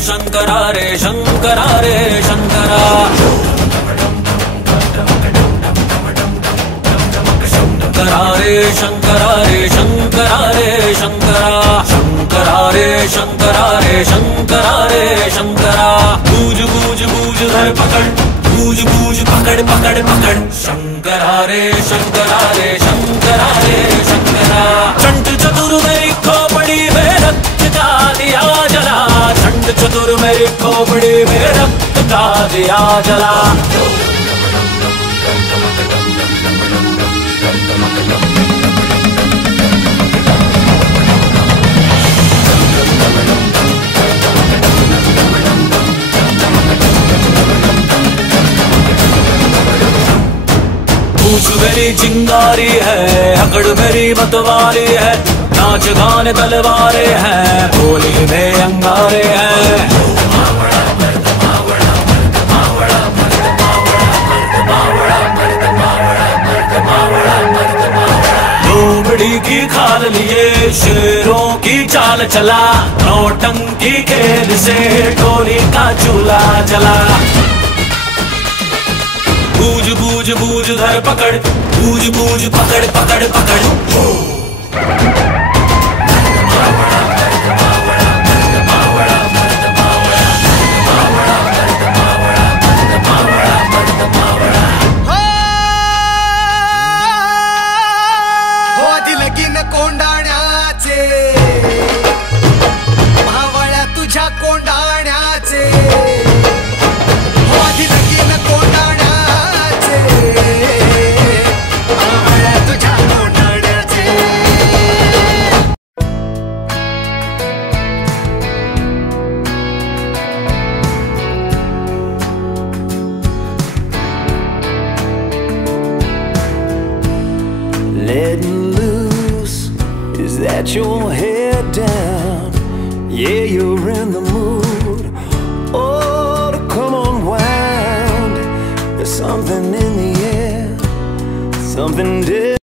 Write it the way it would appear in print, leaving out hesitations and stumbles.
शंकरा रे शंकरा रे शंकरा। शंकरा रे शंकरा रे शंकरा रे शंकरा। शंकरा रे शंकरा रे शंकरा रे शंकरा। बूझ बूझ बूझ धर पकड़, बूझ बूझ पकड़ पकड़ पकड़। शंकरा रे शंकरा रे शंकरा रे शंकरा। चंड चतुर मेरी खोपड़ी में रक्त का दिया जला। चंड चतुर मेरी खोपड़ी में रक्त का दिया जला। पूछ मेरी चिंगारी है, अकड़ मेरी मतवारी है। नाच गान तलवारे हैं, होली में अंगारे हैं। लोमड़ी की खाल लिए शेरों की चाल चला। नौटंकी खेल से टोली का चूल्हा जला। बूझ बूझ बूझ धर पकड़, बूझ बूझ पकड़ पकड़ पकड़। हो दिलगीन कोंडाण्याचे, मावळ्या तुझ्या कोंडाण्याचे। हो दिलगीन कोंडाण्याचे, letting loose, is that your head down? Yeah, you're in the mood. Oh, to come unwound. There's something in the air, something different.